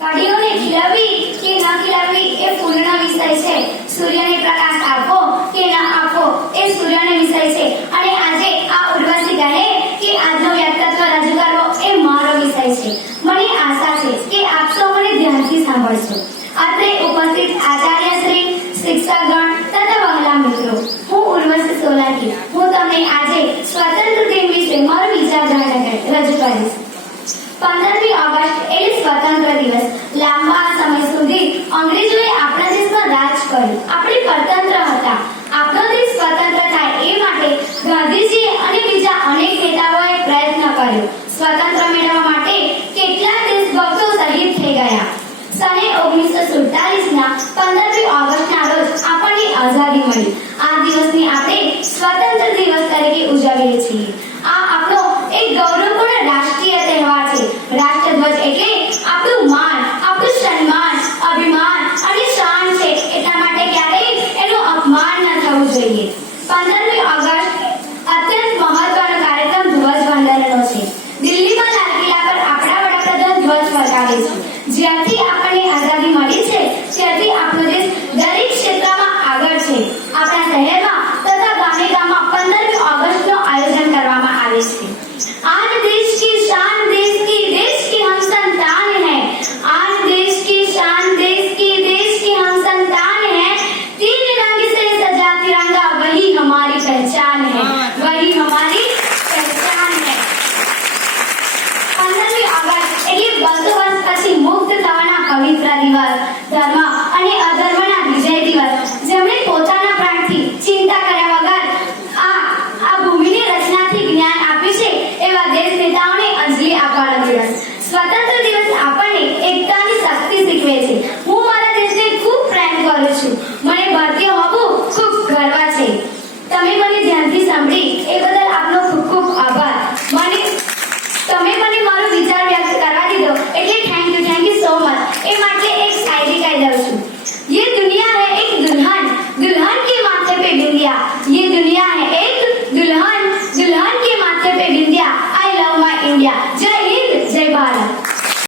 કડીઓને ખીલાવી કે ન ખીલાવી એ ફૂલનો વિષય છે. સૂર્યને પ્રકાશ આપો કે ન આપો એ સૂર્યનો વિષય છે. અને આજે આ ઉર્વશી કહે કે આજનો વ્યક્તિત્વ રજૂ કરવો એ મારો વિષય છે. મને આશા છે કે આપ સૌ મને ધ્યાનથી સાંભળશો. અત્રે ઉપસ્થિત આચાર્ય શ્રી, શિક્ષકગણ તથા વહાલા મિત્રો, હું ઉર્વશી સોલંકી. હું તમને આજે સ્વતંત્ર દિન વિશે મારો વિચાર રજૂ કરીશ. પંદરમી ઓગસ્ટ એ સ્વતંત્ર દિવસ. લાંબા સમય સુધી અંગ્રેજોએ આપણા દેશમાં રાજ કર્યું. આપણે પરતંત્ર હતા. આપણો દેશ સ્વતંત્ર થાય એ માટે ગાંધીજી અને બીજા અનેક નેતાઓએ પ્રયત્ન કર્યો. સ્વતંત્ર મેળવવા માટે કેટલા દેશભક્તો શહીદ થઈ ગયા. સને ઓગણીસો સુડતાલીસના પંદરમી ઓગસ્ટના રોજ આપણને આઝાદી મળી. આ દિવસની આપણે સ્વતંત્ર દિવસ તરીકે ઉજવીએ છીએ. થવું જોઈએ પંદરમી ઓગસ્ટ અત્યંત મહત્વનો કાર્યક્રમ ધ્વજવંદનનો છે. દિલ્હીમાં લાલ કિલ્લા પર આપણા વડાપ્રધાન ધ્વજ ફરકાવે છે. જ્યાંથી આપણને આઝાદી મળી બસો વર્ષ પછી મુક્ત થવાના પવિત્ર દિવસ. ધર્મ અને અધર્મના